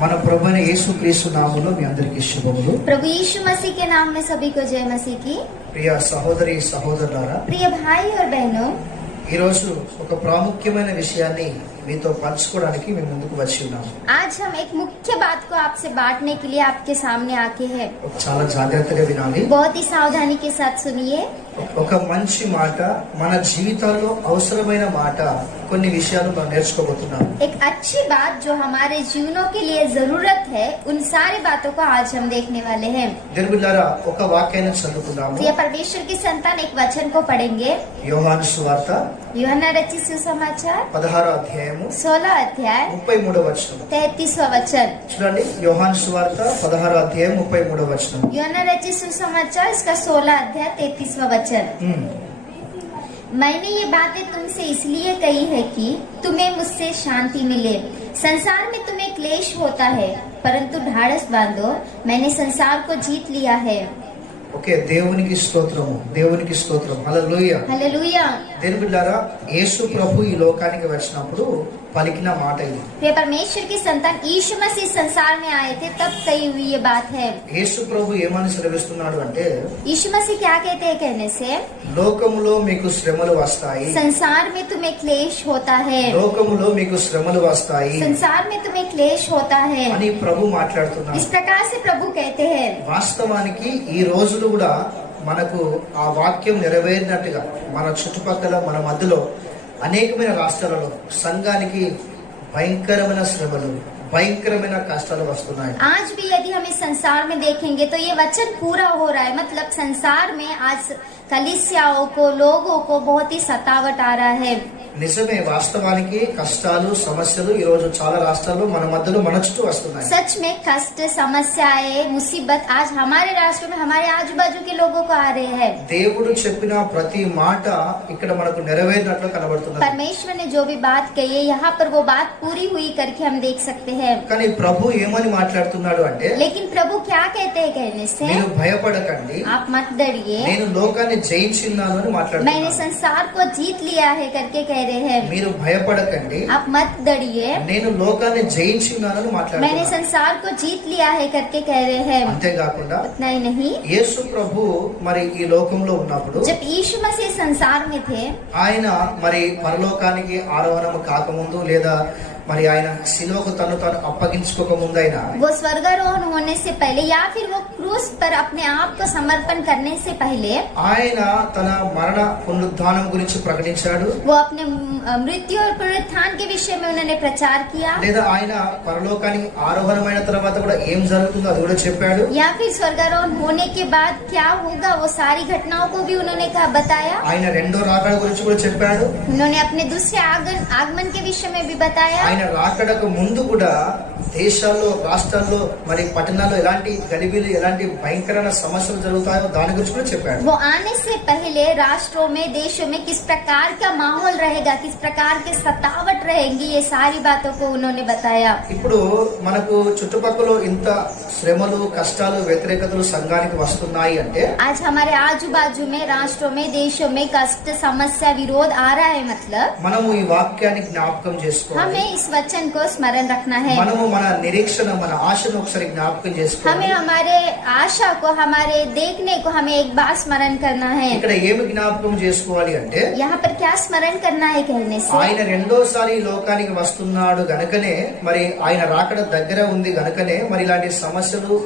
మన ప్రభుని యేసుక్రీస్తు నామంలో మీ అందరికీ శుభములు प्रभु यीशु मसीह के नाम में सभी को जय मसीह की ప్రియ సహోదరి సహోదరులారా प्रिय भाई और बहनों ఈరోజు ఒక ప్రాముఖ్యమైన విషయాన్ని మీతో పంచుకోవడానికి మేము ముందుకు వచ్చి ఉన్నాము आज हम एक मुख्य बात को आपसे बांटने के लिए आपके सामने आके हैं చాలా జాగ్రత్తగా వినాలి बहुत ही सावधानी के साथ सुनिए ఒక మంచి మాట మన జీవితాల్లో అవసరమైన మాట కొన్ని విషయాలు మనం నేర్చుకోబోతున్నాం एक अच्छी बात जो हमारे जीवनों के लिए जरूरत है उन सारी बातों को आज हम देखने वाले हैं దేవులారా ఒక వాక్యాన్ని చదువుకుందాము प्रिय परमेश्वर की संतान एक वचन को पढ़ेंगे యోహాను సువార్త यूहन्ना रचित सुसमाचार పదహారో అధ్యాయము सोलह अध्याय ముప్పై మూడో వచనం तैतीसवा वचन చూడండి యోహాను సువార్త పదహారో అధ్యాయం ముప్పై మూడో వచనం यूहन्ना रचित सुसमाचार इसका सोलह अध्याय तैतीसवा वचन ఉమ్. मैंने ये बातें तुमसे इसलिए कही है कि तुम्हें मुझसे शांति मिले संसार में तुम्हें क्लेश होता है परंतु ढाढ़स बांधो मैंने संसार को जीत लिया है ఓకే దేవునికి స్తోత్రము దేవునికి స్తోత్రం హల్లెలూయా हालेलुया దేని బిడ్డారా యేసు ప్రభు ఈ లోకానికి వచ్చినప్పుడు పలికిన మాట ఇది प्रिय परमेश्वर की संतान यीशु मसीह संसार में आए थे तब कही हुई ये बात है యేసు ప్రభు ఏమని శ్రమిస్తున్నాడు అంటే यीशु मसीह क्या कहते हैं कहने से లోకములో మీకు శ్రమలు వస్తాయి संसार में तुम्हें क्लेश होता है లోకములో మీకు శ్రమలు వస్తాయి संसार में तुम्हें क्लेश होता है అని ప్రభు इस మాట్లాడుతున్నాడు प्रकार से प्रभु कहते हैं వాస్తవానికి ఈ రోజులు కూడా మనకు ఆ వాక్యం నెరవేరినట్టుగా మన చుట్టుపక్కల మన మధ్యలో అనేకమైన రాష్ట్రాలలో సంఘానికి భయంకరమైన శ్రమలు. భయంకరమైన కష్టాలు వస్తున్నాయి आज भी यदि हम इस संसार में देखेंगे तो ये वचन पूरा हो रहा है मतलब संसार में आज कलिसियाओं को लोगों को बहुत ही सतावट आ रहा है నిజమే వాస్తవానికి కష్టాలు సమస్యలు ఈ రోజు చాలా రాష్ట్రాల్లో మన మధ్యలో మన చుట్టూ వస్తున్నాయి सच में कष्ट समस्याएं मुसीबत आज हमारे राष्ट्र में हमारे आजू बाजू के लोगों को आ रहे हैं దేవుడు చెప్పిన ప్రతి మాట ఇక్కడ మనకు నెరవేరినట్లు కనబడుతున్నది परमेश्वर ने जो भी बात कही है यहाँ पर वो बात पूरी हुई करके हम देख सकते हैं కానీ ప్రభు ఏమని మాట్లాడుతున్నాడు అంటే लेकिन प्रभु क्या कहते हैं कहने से నేను భయపడకండి आप मत डरिए నేను లోకాన్ని జయించిన్నాను అని मैंने మాట్లాడుతున్నాను संसार को जीत लिया है करके कह रहे हैं మీరు భయపడకండి आप मत डरिए నేను లోకాన్ని జయించిన్నానని मैंने మాట్లాడుతున్నాను संसार को जीत लिया है करके कह रहे हैं అంతేకాకుండా उतना ही नहीं యేసు ప్రభు మరి ఈ లోకంలో ఉన్నప్పుడు जब यीशु मसीह संसार में थे ఆయన మరి పరలోకానికి ఆరోహణం కాకముందు లేదా మరి ఆయన శిలువకు తను తాను అప్పగించుకోక ముందు ఆయన वो स्वर्गारोहण होने से पहले या फिर वो क्रूस पर अपने आप को समर्पण करने से पहले ఆయన తన మరణ పునరుద్ధానం గురించి ప్రకటించాడు वो अपने म- मृत्यु और पुनरुत्थान के विषय में उन्होंने प्रचार किया లేదా ఆయన పరలోకానికి ఆరోహణమైన తర్వాత కూడా ఏం జరుగుతుందో అది కూడా చెప్పాడు या फिर स्वर्गारोहण होने के बाद क्या होगा वो सारी घटनाओं को भी उन्होंने कहा बताया ఆయన రెండో రాకడ గురించి కూడా చెప్పాడు उन्होंने अपने दूसरे आगमन आगमन के विषय में भी बताया ఆయన రాకడకు ముందు కూడా దేశాల్లో రాష్ట్రాల్లో మరి పట్టణాల్లో ఎలాంటి గలిబిలు ఎలాంటి భయంకరమైన సమస్యలు జరుగుతాయో దాని గురించి కూడా చెప్పాడు वो आने से पहले राष्ट्रों में देशों में किस प्रकार का माहौल रहेगा किस प्रकार के सतावट रहेंगी ये सारी बातों को उन्होंने बताया ఇప్పుడు మనకు చుట్టుపక్కల ఇంత శ్రమలు కష్టాలు వ్యతిరేకతలు సంఘానికి వస్తున్నాయి అంటే आज हमारे आजू बाजू में राष्ट्रों में देशों में कष्ट समस्या विरोध आ रहा है मतलब మనము ఈ వాక్యాన్ని జ్ఞాపకం చేసుకోవాలి हमें इस वचन को स्मरण रखना है మనము మన నిరీక్షణ మన ఆశను ఒకసారి జ్ఞాపకం हमें చేసుకోవాలి हमारे आशा को हमारे देखने को हमें एक बार स्मरण करना है ఇక్కడ ఏమి జ్ఞాపకం చేసుకోవాలి అంటే यहाँ पर क्या स्मरण करना है कहने से ఆయన రెండోసారి ఈ లోకానికి వస్తున్నాడు గనుకనే మరి ఆయన రాకడ దగ్గర ఉంది గనుకనే మరి ఇలాంటి సమస్యలు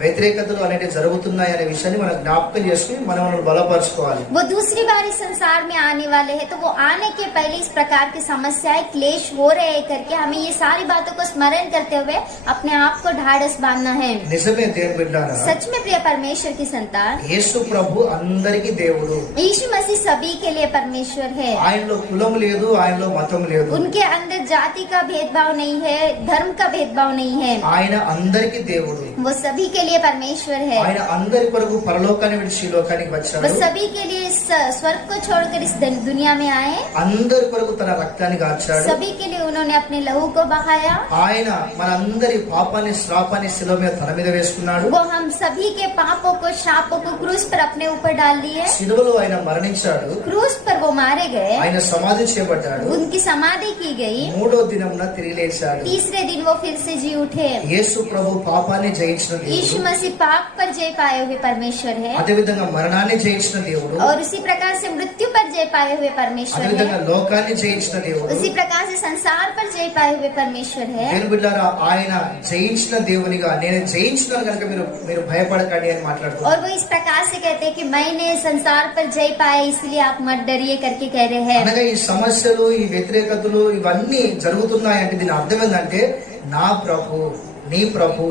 వ్యతిరేకతలు అనేటివి జరుగుతున్నాయి అనే విషయాన్ని మనం జ్ఞాపకం చేసుకుని మనం మనం బలపరచుకోవాలి वो दूसरी बार इस संसार में आने वाले हैं तो वो आने के पहले इस प्रकार की समस्याएं क्लेश हो रहे हैं करके हमें ये सारी बातों को स्मरण करते हुए अपने आप को ढाढ़स बांधना है నిజమే దేవుని బిడ్డారా सच में प्रिय परमेश्वर की संतान యేసు ప్రభు అందరికీ దేవుడు यीशु मसीह सभी के लिए परमेश्वर है ఆయనలో కులం లేదు ఆయనలో మతం లేదు उनके अंदर जाति का भेदभाव नहीं है धर्म का भेदभाव नहीं है ఆయన అందరికీ దేవుడు वो सभी के लिए परमेश्वर है ఆయన అందరి కొరకు పరలోకాన్ని విడిచి ఈ లోకానికి वो వచ్చాడు सभी के लिए इस स्वर्ग को छोड़कर इस दु- दुनिया में आए అందరి కొరకు తన రక్తాన్ని కార్చాడు सभी के लिए उन्होंने अपने लहू को बहाया ఆయన మనందరి పాపాన్ని శ్రాపాన్ని శిలో మీద తన మీద వేసుకున్నాడు वो हम सभी के पापों को शापों को क्रूस पर अपने ऊपर डाल दिए శిలువలో ఆయన మరణించాడు क्रूस पर वो मारे गए ఆయన సమాధి చేయబడ్డాడు उनकी समाधि की गई మూడో దినమున తిరిగి లేచాడు तीसरे दिन वो फिर से जी उठे యేసు ప్రభు పాపాన్ని జయించిన यीशु దేవుడు मसीह पाप पर जय पाए हुए परमेश्वर है అదేవిధంగా మరణాన్ని జయించిన దేవుడు और उसी प्रकार से मृत्यु पर जय पाए हुए परमेश्वर అదేవిధంగా है లోకాన్ని జయించిన దేవుడు उसी प्रकार से संसार पर जय पाए हुए परमेश्वर है దేవుని బిడ్డారా ఆయన జయించిన దేవునిగా నేను జయించినాను కనుక మీరు మీరు భయపడకండి అని और మాట్లాడుతున్నారు वो इस प्रकार से कहते हैं कि मैंने संसार पर जय पाया इसलिए आप मत डरिए करके कह रहे हैं అనగా ఈ సమస్యలు ఈ వ్యతిరేకతలు ఇవన్నీ జరుగుతున్నాయంటే దీని అర్థం ఏంటంటే నా ప్రభు నీ ప్రభు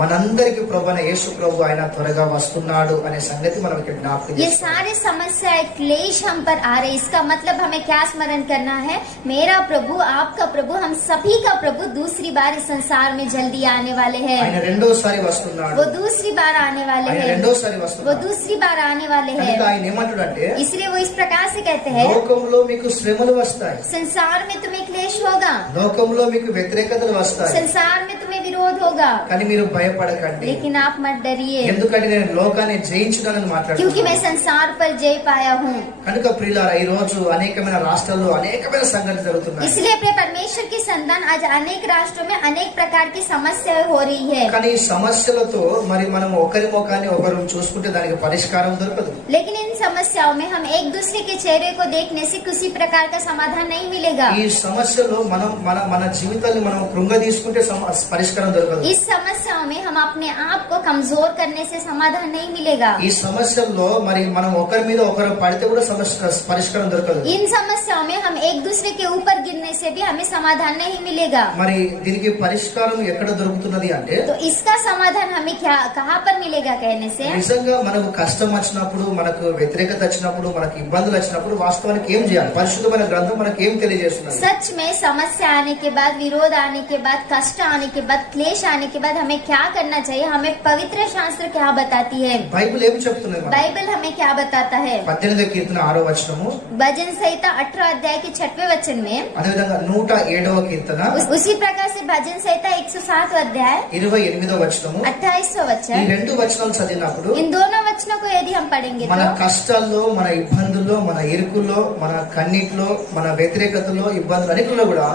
మనందరికి ప్రభు అయిన యేసు ప్రభు ఆయన త్వరగా వస్తున్నాడు అనే సంగతి మనం ఇక్కడ జ్ఞాపకం ये చేసుకోవాలి. सारे समस्याएं क्लेश हम पर आ रहे इसका मतलब हमें क्या स्मरण करना है मेरा प्रभु आपका प्रभु हम सभी का प्रभु दूसरी बार इस संसार में जल्दी आने वाले ఆయన हैं రెండోసారి వస్తున్నాడు वो दूसरी बार आने वाले ఆయన हैं రెండోసారి वो వస్తున్నాడు दूसरी बार आने वाले కనుక हैं ఆయన ఏమంటాడంటే इसलिए वो इस प्रकार से कहते हैं లోకంలో మీకు శ్రమలు వస్తాయి संसार में तुम्हें क्लेश होगा లోకంలో మీకు వ్యతిరేకతలు వస్తాయి संसार में तुम्हें विरोध होगा కానీ మీరు భయపడకండి लेकिन आप मत डरिए ఎందుకంటే నేను లోకాన్ని జయించున్నానని क्योंकि मैं మాట్లాడుతున్నాను संसार पर जय पाया हूँ కనుక ప్రియులారా ఈ రోజు అనేకమైన రాష్ట్రాల్లో అనేకమైన సంఘటనలు జరుగుతున్నాయి इसलिए अपने परमेश्वर की संतान आज अनेक राष्ट्रों में अनेक प्रकार की समस्याएं हो रही है కానీ ఈ సమస్యలతో మరి మనం ఒకరి ముఖాన్ని ఒకరు చూసుకుంటే దానికి పరిష్కారం దొరకదు लेकिन इन समस्याओं में हम एक दूसरे के चेहरे को देखने से किसी प्रकार का समाधान नहीं मिलेगा ఈ సమస్యలో మనం మన మన జీవితాన్ని మనం కృంగ తీసుకుంటే సమ- పరిష్కారం దొరకదు इस समस्याओं में हम अपने आप को कमजोर करने से समाधान नहीं मिलेगा ఈ సమస్యల్లో మరి మనం ఒకరి మీద ఒకరు పడితే కూడా సమస్య పరిష్కారం దొరకదు इन समस्याओं में हम एक दूसरे के ऊपर गिरने से भी हमें समाधान नहीं मिलेगा మరి దీనికి పరిష్కారం ఎక్కడ దొరుకుతున్నది అంటే तो इसका समाधान हमें क्या कहाँ पर मिलेगा कहने से నిజంగా మనకు కష్టం వచ్చినప్పుడు మనకు వ్యతిరేకత వచ్చినప్పుడు మనకు ఇబ్బందులు వచ్చినప్పుడు వాస్తవానికి ఏం చేయాలి పరిశుద్ధమైన గ్రంథం మనకి ఏం తెలియజేస్తున్నది सच में समस्या आने के बाद विरोध आने के बाद कष्ट आने के बाद क्लेश आने के बाद हमें क्या करना चाहिए हमें पवित्र शास्त्र क्या बताती है బైబిల్ ఏం చెప్తున్నది మనకు? बाइबल हमें क्या बताता है పద్దెనిమిదో కీర్తన ఆరో వచనము भजन संहिता अठारह अध्याय के छठवें वचन में అదేవిధంగా నూట ఏడవ కీర్తన उस, उसी प्रकार से भजन संहिता एक सौ सात अध्याय ఇరవై ఎనిమిదో వచనము अट्ठाईसवा ఈ वचन రెండు వచనాలు చదివినప్పుడు इन दोनों वचनों को यदि हम पढ़ेंगे మన तो కష్టాల్లో మన ఇబ్బందుల్లో మన ఇరుకుల్లో మన కన్నీటిలో మన వ్యతిరేకతలో ఇబ్బందులు అన్నిటిలో కూడా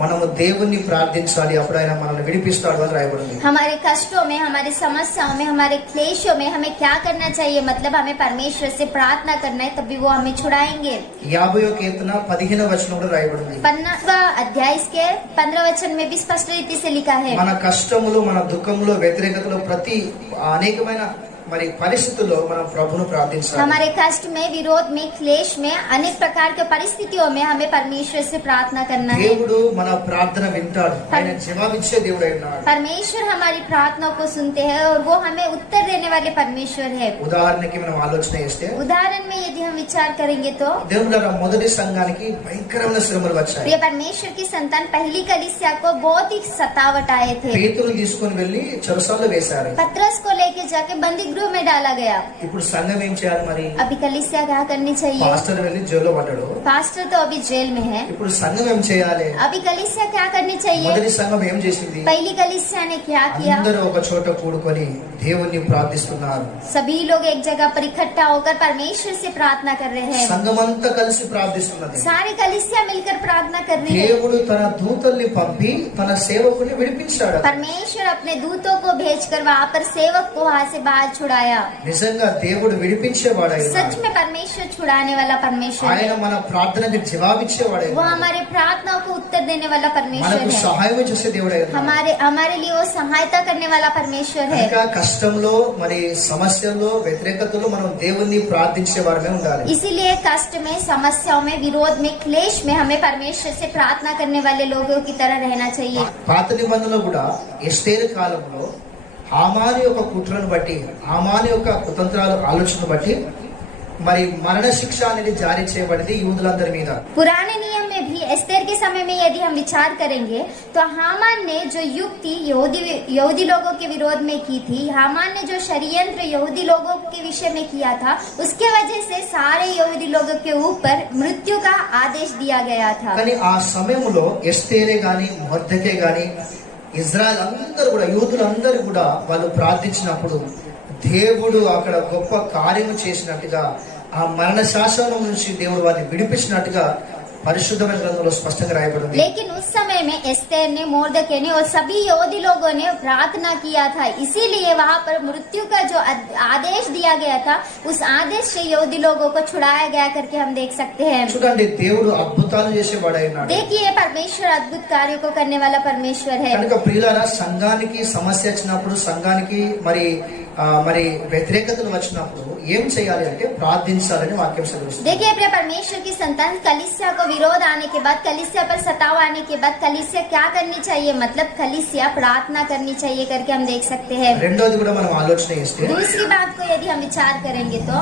మనము దేవుణ్ణి ప్రార్థించాలి అప్పుడు ఆయన మనల్ని విడిపిస్తాడు అని రాయబడింది हमारे कष्टों में हमारी समस्याओं में हमारे क्लेशों में हमें क्या करना चाहिए मतलब हमें परमेश्वर से प्रार्थना करना है तभी वो हमें छुड़ाएंगे యాభయో కీర్తన పదిహేనవ వచనం కూడా రాయబడింది पन्नावा अध्याय इसके पंद्रह वचन में भी स्पष्ट रीति से लिखा है మన కష్టములు మన దుఃఖములో వ్యతిరేకతలో ప్రతి అనేకమైన మరి పరిస్థితుల్లో మనం ప్రభును ప్రార్థించాలి हमारे कष्ट में विरोध में क्लेश में अनेक प्रकार के परिस्थितियों में हमें परमेश्वर से प्रार्थना करना है దేవుడు మన ప్రార్థన వింటాడు ఆయన జవాబిచ్చే దేవుడు అయి ఉన్నాడు परमेश्वर हमारी प्रार्थनाओं को सुनते हैं और वो हमें उत्तर देने वाले परमेश्वर है ఉదాహరణకి మనం ఆలోచన చేస్తే उदाहरण में यदि हम विचार करेंगे तो దేవుడు మొదటి సంఘానికి భయంకరమైన శ్రమలు వచ్చాయి प्रिय परमेश्वर की संतान पहली कलिसिया को बहुत ही सतावट आए थे పేతులు తీసుకొని వెళ్లి చెరసాల్లో వేశారు पत्रस को लेके जाके बंदी गृह में डाला गया ఇప్పుడు సంఘం ఏం చేయాలి మరి अभी कलिसिया क्या करनी चाहिए పాస్టర్ వెళ్లి జైల్లో పడ్డాడు पास्टर तो अभी जेल में है ఇప్పుడు సంఘం ఏం చేయాలి अभी कलिसिया क्या करनी चाहिए మొదటి సంఘం ఏం చేసింది पहली कलिसिया ने क्या किया అందరూ ఒక చోట కూడుకొని దేవుణ్ణి ప్రార్థిస్తున్నారు सभी लोग एक जगह पर इकट्ठा होकर परमेश्वर से प्रार्थना कर रहे हैं సంఘం అంతా కలిసి ప్రార్థిస్తున్నది सारी कलिसिया मिलकर प्रार्थना कर रही है దేవుడు తన దూతల్ని పంపి తన సేవకుని విడిపించాడు परमेश्वर अपने दूतों को भेजकर वहाँ पर सेवक को वहाँ से बाहर छुड़ाया నిజంగా దేవుడు విడిపించేవాడై सच ఉన్నాడు. में परमेश्वर छुड़ाने वाला परमेश्वर ఆయన है మన ప్రార్థనకి జవాబిచ్చేవాడై वो ఉన్నాడు. हमारे प्रार्थनाओं को उत्तर देने वाला परमेश्वर మనకు है సహాయం చేసే దేవుడై ఉన్నాడు. हमारे हमारे लिए वो सहायता करने वाला परमेश्वर है కనుక కష్టంలో మరి సమస్యల్లో వ్యతిరేకతలో మనం దేవుణ్ణి ప్రార్థించే వారమే ఉండాలి इसीलिए कष्ट में समस्याओं में विरोध में क्लेश में हमें परमेश्वर से प्रार्थना करने वाले लोगों की तरह रहना चाहिए పాత నిబంధనలో కూడా ఎస్తేరు కాలంలో హామాని యొక్క కుట్రను బట్టి హామాని యొక్క కుతంత్రాల ఆలోచన బట్టి మరి మరణ శిక్ష అనేది జారీ చేయబడింది యూదులందరి మీద पुराने नियम में भी एस्तेर के समय में यदि हम विचार करेंगे तो हामान ने जो युक्ति यहूदी यहूदी लोगों के विरोध में की थी हामान ने जो षड्यंत्र यहूदी लोगों के विषय में किया था उसके वजह से सारे यहूदी लोगों के ऊपर मृत्यु का आदेश दिया गया था కానీ ఆ సమయంలో ఎస్తేరే గాని మొర్దకే గాని ఇజ్రాయల్ అందరూ కూడా యూదులందరూ కూడా వాళ్ళు ప్రార్థించినప్పుడు దేవుడు అక్కడ గొప్ప కార్యము చేసినట్టుగా ఆ మరణ శాసనం నుంచి దేవుడు వారిని విడిపించినట్టుగా పరిశుద్ధమైన గ్రంథంలో స్పష్టంగా రాయబడింది. समय में एस्तेर ने मोर्दके ने और सभी यहूदी लोगों ने प्रार्थना किया था इसीलिए वहां पर मृत्यु का जो अद- आदेश दिया गया था उस आदेश से यहूदी लोगों को छुड़ाया गया करके हम देख सकते हैं చూడండి దేవుడు అద్భుతాలు చేసేవాడై ఉన్నాడు देखिए परमेश्वर अद्भुत कार्यों को करने वाला परमेश्वर है కనుక ప్రియులారా సంఘానికి సమస్య వచ్చినప్పుడు సంఘానికి మరి ఆ, మరి వ్యతిరేకతలు వచ్చినప్పుడు ఏం చేయాలి అంటే ప్రార్థించాలని వాక్యం సెలవిస్తుంది देखिए प्रिय परमेश्वर की संतान कलिसिया को विरोध आने के बाद कलिसिया पर सताव आने के बाद कलिसिया क्या करनी चाहिए मतलब कलिसिया प्रार्थना करनी चाहिए करके हम देख सकते हैं రెండోది కూడా మనం ఆలోచన చేస్తే दूसरी बात को यदि हम विचार करेंगे तो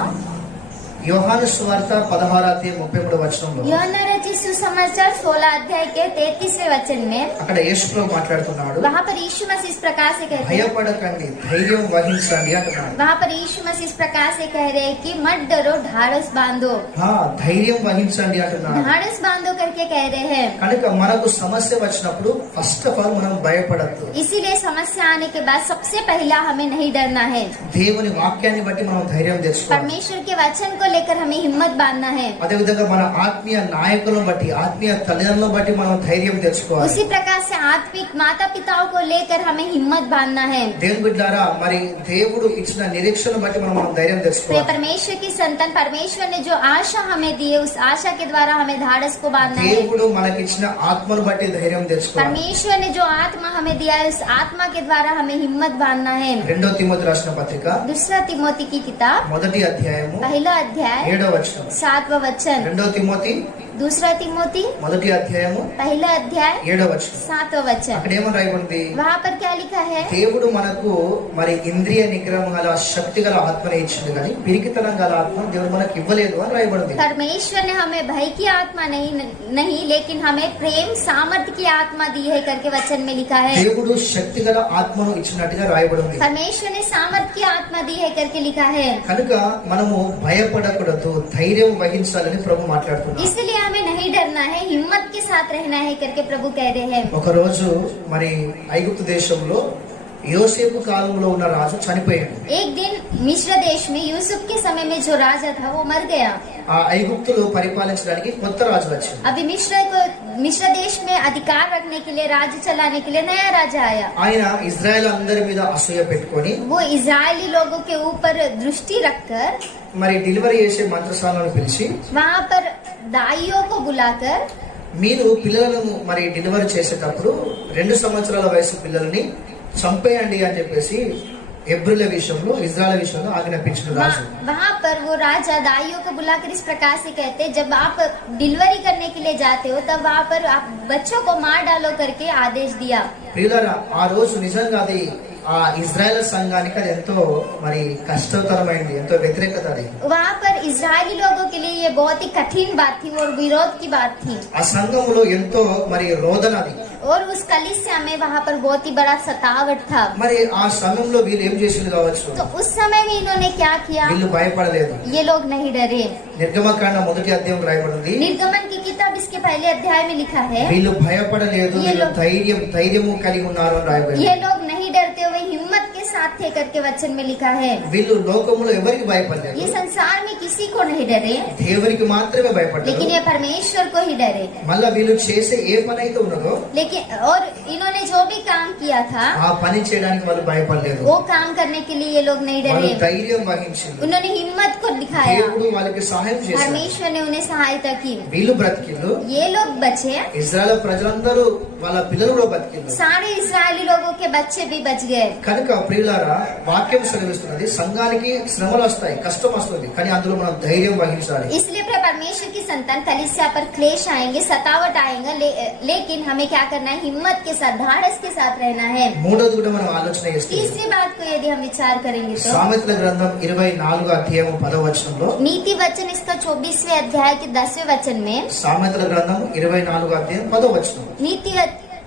योहान सुवार्ता पदहार अध्याय मुफ्त मूड वचन యోహన రచిస్తు समाचार 16 अध्याय के 33वें वचन में అక్కడ యేసు ప్రభు మాట్లాడుతున్నాడు वहाँ पर यीशु मसीह इस प्रकार से कहते हैं భయపడకండి ధైర్యం వహించండి అంటున్నాడు वहाँ पर यीशु मसीह इस प्रकार से कह रहे हैं कि मत डरो ढाड़स बांधो ఆ, ధైర్యం వహించండి అంటున్నాడు ढाड़स बांधो करके कह रहे हैं కనుక మనకు సమస్య వచ్చినప్పుడు ఫస్ట్ ఆఫ్ ఆల్ మనం భయపడద్దు इसीलिए समस्या आने के बाद सबसे पहला हमें नहीं डरना है దేవుని వాక్యాన్ని బట్టి మనం ధైర్యం తెచ్చుకోవాలి परमेश्वर के वचन को लेकर हमें हिम्मत बांधना है అదేవిధంగా మన ఆత్మీయ నాయకులను బట్టి ఆత్మీయ తల్లిదండ్రులను బట్టి మనం ధైర్యం తెచ్చుకోవాలి उसी प्रकार से आत्मिक माता पिताओं को लेकर हमें हिम्मत बांधना है దేవుని బిడ్డారా మరి దేవుడు ఇచ్చిన నిరీక్షణ బట్టి మనం మనం ధైర్యం प्रिय తెచ్చుకోవాలి परमेश्वर की संतान परमेश्वर ने जो आशा हमें दी है उस आशा के द्वारा हमें धाड़स को बांधना है దేవుడు మనకిచ్చిన ఆత్మను బట్టి ధైర్యం తెచ్చుకోవాలి परमेश्वर ने जो आत्मा हमें दिया है उस आत्मा के द्वारा हमें हिम्मत बांधना है రెండో తిమోతి రాసిన పత్రిక दूसरा तिमोती की किताब మొదటి అధ్యాయము पहला अध्याय అధ్యాయం ఏడో వచనం. సాత్వ వచ్చన్ రెండో తిమోతి दूसरा तिमोती మొదటి అధ్యాయము पहला अध्याय ఏడో వచనం सातवा वचन అక్కడ ఏమని రాయబడింది वहाँ पर क्या लिखा है దేవుడు మనకు మరి ఇంద్రియ నిగ్రహం గల శక్తి గల ఆత్మనే ఇచ్చింది కానీ పిరికితనం గల ఆత్మ దేవుడు మనకు ఇవ్వలేదు అని రాయబడింది परमेश्वर ने हमें भय की आत्मा नहीं नहीं लेकिन हमें प्रेम सामर्थ्य की आत्मा दी है करके वचन में लिखा है దేవుడు శక్తి గల ఆత్మను ఇచ్చినట్టుగా రాయబడింది परमेश्वर ने सामर्थ्य की आत्मा दी है करके लिखा है కనుక మనము భయపడకూడదు ధైర్యం వహించాలని ప్రభు మాట్లాడుతున్నాడు इसलिए हमें नहीं डरना है हिम्मत के साथ रहना है करके प्रभु कह रहे हैं ఒక రోజు మరి ఐగుప్తు దేశంలో యోసేపు కాలంలో ఉన్న రాజు చనిపోయాడు. ఏక్ దిన్ మిశ్ర దేశ్ మే యూసుఫ్ కే సమయ మే జో రాజా థా వో మర్ గయా ఆ ఐగుప్తులు పరిపాలించడానికి కొత్త రాజు వచ్చాడు. అవి మిశ్ర మిశ్ర దేశ్ మే అధికార రఖనే కే రాజు చలానే నయా రాజా ఆయా. ఆయన ఇజ్రాయెల్ అందరి మీద అసూయ పెట్టుకొని వో ఇజ్రాయెలీ లోగో కే ఊపర్ దృష్టి రక్కర్. మరి డెలివరీ చేసే మంత్రశాలను పిలిచి వహా పర్ దాయియో కో బులాకర్ మీరు పిల్లలను మరి డెలివరీ చేసేటప్పుడు రెండు సంవత్సరాల వయసు పిల్లల్ని చంపేయండి అని చెప్పేసి ఎబ్రిల విషయంలో ఇజ్రాయల్ విషయంలో ఆజ్ఞాపించిన రాజు वहाँ वहाँ पर वो राजा दाइयों को बुलाकर इस प्रकार से कहते जब आप डिलीवरी करने के लिए जाते हो तब वहाँ पर आप बच्चों को मार डालो करके आदेश दिया ప్రియులారా ఆ రోజు నిజంగా అది ఆ ఇజ్రాయెల్ సంఘానికి అది ఎంతో మరి కష్టతరమైంది ఎంతో వ్యతిరేకత అది वहाँ पर इजरायली लोगों के लिए ये बहुत ही कठिन बात थी और विरोध की बात थी ఆ సంఘంలో ఎంతో మరి రోదన అది और उस कलिसिया में वहाँ पर बहुत ही बड़ा सतावट था మరి ఆ సమయంలో వీళ్ళు ఏం చేసింది కావచ్చు तो उस समय में इन्होंने क्या किया వీళ్ళు భయపడలేదు ये लोग नहीं डरे నిర్గమకాండ మొదటి అధ్యాయం రాయబడింది निर्गमन की किताब इसके पहले अध्याय में लिखा है వీళ్ళు భయపడలేదు వీళ్ళు ధైర్యం ధైర్యము కలిగి ఉన్నారు అని రాయబడింది ये लोग साथ थे करके वचन में लिखा है వీళ్ళు లోకములో ఎవరికి భయపడలేదు ये संसार में किसी को नहीं डरे దేవునికి మాత్రమే భయపడ్డారు लेकिन ये परमेश्वर को ही डरे మళ్ళా వీళ్ళు చేసే ఏ పని అయితే ఉన్నదో लेकिन और इन्होंने जो भी काम किया था ఆ పని చేయడానికి వాళ్ళు భయపడలేదు वो काम करने के लिए ये लोग नहीं వాళ్ళు डरे ధైర్యం వహించింది उन्होंने हिम्मत को दिखाया దేవుడు వాళ్ళకి సహాయం చేశాడు परमेश्वर ने उन्हें सहायता की వీళ్ళు బ్రతికిళ్ళు ये लोग बचे ఇజ్రాయల్ ప్రజలందరూ వాళ్ళ పిల్లలు కూడా బతికిళ్ళు सारे इसराइली लोगों के बच्चे भी बच गए కనుక ప్రియులారా వాక్యం సెలవిస్తున్నది సంఘానికి శ్రమలు వస్తాయి కష్టం వస్తుంది కానీ అందులో మనం ధైర్యం వహించాలి इसलिए प्रिय परमेश्वर की संतान कलिसिया पर क्लेश आएंगे सतावट आएगा ले, लेकिन हमें क्या करना है हिम्मत के साथ धाड़स के साथ रहना है మూడోది కూడా మనం ఆలోచన చేస్తే तीसरी बात को यदि हम विचार करेंगे तो సామెతల గ్రంథం ఇరవై నాలుగు అధ్యాయం పదవ వచనంలో नीति वचन इसका चौबीसवें अध्याय के दसवें वचन में సామెతల గ్రంథం ఇరవై నాలుగు అధ్యాయం పదవ వచనం नीति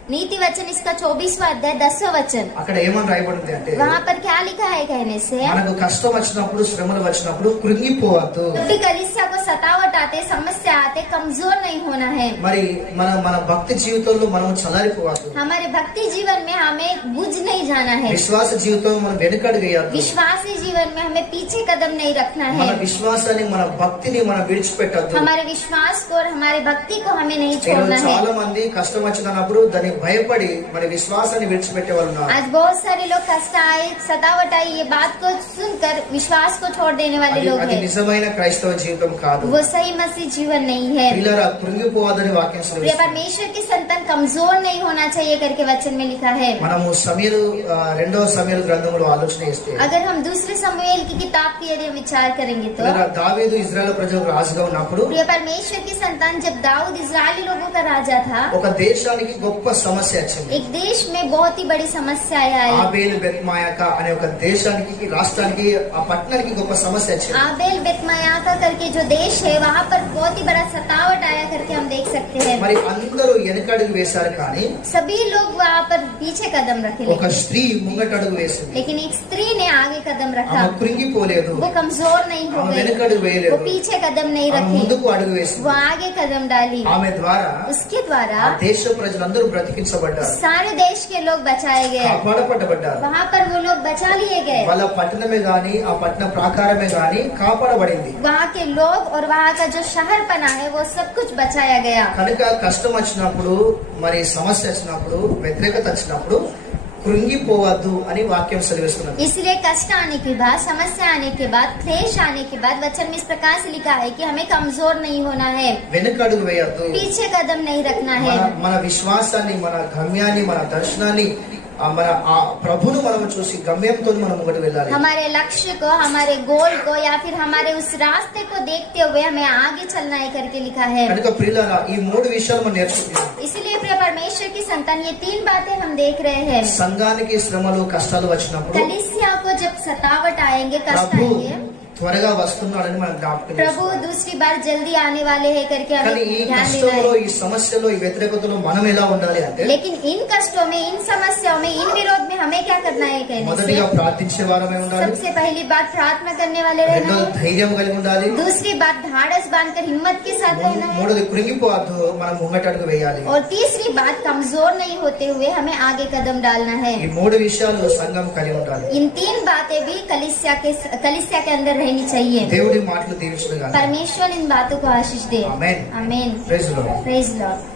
नीति वचन इसका चौबीसवा अध्याय दसवां वचन అక్కడ ఏమని రాయబడింది అంటే वहाँ पर क्या लिखा है कहने से మనకు కష్టం వచ్చినప్పుడు శ్రమలు వచ్చినప్పుడు కృంగిపోవద్దు जब भी कलिसिया को सतावट आते समस्या आते कमजोर नहीं होना है మరి మన మన భక్తి జీవితంలో మనం చల్లారిపోవద్దు हमारे भक्ति जीवन में हमें बुझ नहीं जाना है విశ్వాస జీవితం మనం వెనుకడుగేయద్దు विश्वासी जीवन में हमें पीछे कदम नहीं रखना మన है విశ్వాసాన్ని మన భక్తిని మనం విడిచిపెట్టద్దు हमारे विश्वास को और हमारे भक्ति को हमें नहीं ఈరోజు छोड़ना है చాలా మంది కష్టం వచ్చినప్పుడు దానికి భయపడి మన విశ్వాసాన్ని విడిచిపెట్టే వాళ్ళు ఉన్నారు आज बहुत सारे लोग कष्ट आए सतावट आई ये बात को सुनकर विश्वास को छोड़ देने वाले అది- लोग అది हैं నిజమైన క్రైస్తవ జీవితం కాదు वो सही मसीह जीवन नहीं है పిల్లరా కృంగిపోవద్దని వాక్యం प्रिय సెలవిస్తుంది. परमेश्वर की संतान कमजोर नहीं होना चाहिए करके वचन में लिखा है మనము సమయలు ఆ, రెండవ సమయలు గ్రంథంలో ఆలోచన చేస్తే अगर हम दूसरे समूएल की किताब की यदि हम विचार करेंगे तो పిల్లరా, దావీదు ఇజ్రాయెల్ ప్రజలకు రాజుగా ఉన్నప్పుడు प्रिय परमेश्वर की संतान जब दाऊद इजरायली लोगों का राजा था ఒక దేశానికి గొప్ప సమస్య వచ్చింది एक देश में बहुत ही बड़ी समस्याएं आई ఆబేల్ బెత్మాయక అనే ఒక దేశానికి రాష్ట్రానికి ఆ పట్టణానికి గొప్ప సమస్య వచ్చింది आबेल बेतमयाका करके जो देश है वहाँ पर बहुत ही बड़ा सतावट आया करके हम देख सकते हैं మరి అందరూ వెనకడుగు వేశారు కానీ सभी लोग वहाँ पर पीछे कदम रखे ఒక लेकिन, స్త్రీ ముంగటడుగు వేసింది लेकिन एक स्त्री ने आगे कदम रखा ఆమె కృంగిపోలేదు वो कमजोर नहीं हो ఆమె गई వెనకడుగు वो వేయలేదు पीछे कदम नहीं ఆమె रखी ముందుకు అడుగు వేసింది वो आगे कदम डाली ఆమె ద్వారా उसके द्वारा ఆ దేశ ప్రజలందరూ బ్రతికించబడ్డారు सारे देश के लोग बचाए गए కాపాడపడ్డబడ్డారు वहाँ पर वो लोग बचा लिए गए వాళ్ళ పట్టణమే గాని ఆ పట్టణ ప్రాకారమే గాని కాపాడబడింది वहाँ के लोग और वहाँ का जो शहर बना है वो सब कुछ बचाया गया కనుక కష్టం వచ్చినప్పుడు మరి సమస్య వచ్చినప్పుడు వ్యతిరేకత వచ్చినప్పుడు కృంగిపోవద్దు అని వాక్యం సెలవిస్తున్నది इसलिए कष्ट आने के बाद समस्या आने के बाद क्लेश आने के बाद वचन में इस प्रकार से लिखा है कि हमें कमजोर नहीं होना है వెనుకడుగు వేయద్దు पीछे कदम नहीं रखना మన है మన విశ్వాసాన్ని మన గమ్యాన్ని మన దర్శనాన్ని ఆ మన ఆ ప్రభును మనం చూసి గమ్యంతో మనం ముంగడు వెళ్ళాలి हमारे लक्ष्य को हमारे गोल को या फिर हमारे उस रास्ते को देखते हुए हमें आगे चलना है करके लिखा है కనుక ప్రియులారా ఈ మూడు విషయాలు మనం నేర్చుకుంటున్నాం इसलिए प्रिय परमेश्वर की संतान ये तीन बातें हम देख रहे हैं సంఘానికి శ్రమలు కష్టాలు వచ్చినప్పుడు कलिसिया को जब सतावट आएंगे कष्ट ప్రభు आएंगे త్వరగా వస్తున్నాడని మనం జ్ఞాపకం प्रभु చేసుకోవాలి. दूसरी बार जल्दी आने वाले हैं करके కానీ हमें ఈ ध्यान देना కష్టంలో है ఈ సమస్యలో ఈ వ్యతిరేకతలో మనం ఎలా ఉండాలి అంటే लेकिन इन कष्टों में इन समस्याओं में इन विरोध में हमें क्या करना है कहने మొదటిగా से ప్రార్థించే వారమే ఉండాలి सबसे पहली बात प्रार्थना करने वाले रहना రెండోది है ధైర్యం కలిగి ఉండాలి दूसरी बात ढाढ़स बांधकर हिम्मत के साथ रहना है మూడోది కృంగిపోవద్దు మనం ముంగటడుగు వేయాలి और तीसरी बात कमजोर नहीं होते हुए हमें आगे कदम डालना है ఈ మూడు విషయాలు సంఘం కలిగి ఉండాలి इन तीन बातें भी कलिसिया के कलिसिया के अंदर रहनी चाहिए देवड़ी माटलू दीविंचुनु परमेश्वर इन बातों को आशीष दे amen amen praise Lord praise Lord